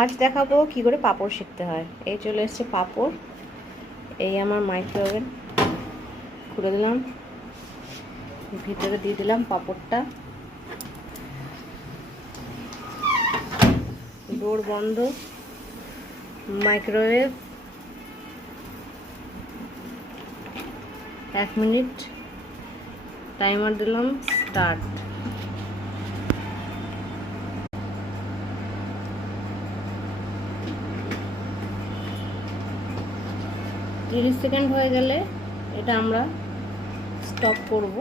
আজ দেখাবো কি করে পাঁপড় শিখতে হয়। এই চলে এসেছে পাঁপড়। এই আমার মাইক্রোওভেন, খুলে দিলাম, ভিতরে দিয়ে দিলাম পাঁপড়টা, ডোর বন্ধ, মাইক্রোওয়েভ 1 মিনিট, টাইমার দিলাম, স্টার্ট। 30 সেকেন্ড হয়ে গেলে এটা আমরা স্টপ করব।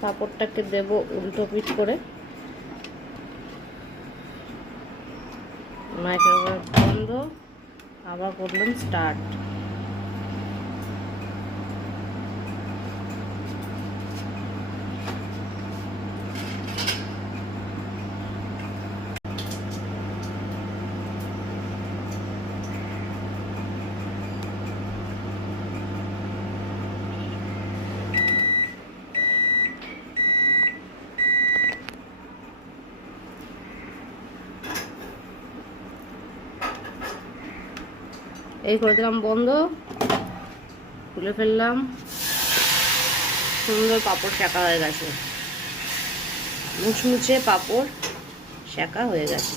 পাঁপড়টাকে দেব উল্টো পিঠ করে, মাইক্রোওয়েভ বন্ধ, আবার করলাম স্টার্ট। এই করে দিলাম বন্ধ, খুলে ফেললাম। সুন্দর পাঁপড় সেঁকা হয়ে গেছে, মুচমুচে পাঁপড় সেঁকা হয়ে গেছে।